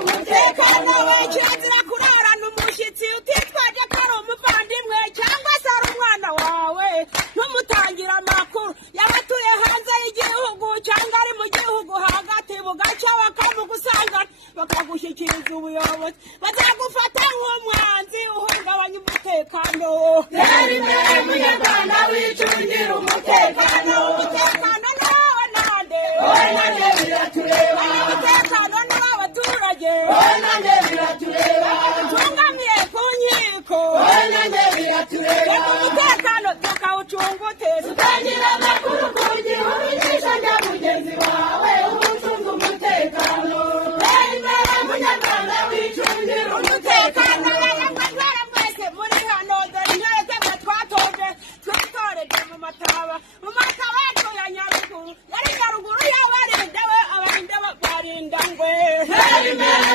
umutekano we kirazira kurarana umushyitsi utitwaje ko ari umuvandimwe cyangwa se ari umwana wawe ntumutangira amakuru yabatuye hanze y'igihugu cyangwa ari mu gihugu hagati bugacya bakamugusanga bakagushyikiriza ubuyobozi bazagufata nk'umwanzi uhungabanya umutekano. Tera imbere munyarwanda wicungira umutekano. Umutekano nawe nande wowe nande biratureba. Umutekano n'abaturage wowe nande biratureba. Tungamiye ku nkiko wowe nande biratureba. Umutekano tukawucunga ute tutangira amakuru ku gihugu ubigisha njya mugenzi wawe umucunga umutekano. Tera imbere munyarwanda wicungira umutekano. Abanyarwanda mwese muri hano dore intore zemwe twatoje twitoreje mu mataba yacu ya Nyaruguru yari Nyaruguru y'abarinda we abarinda barinda ngwe. Tera imbere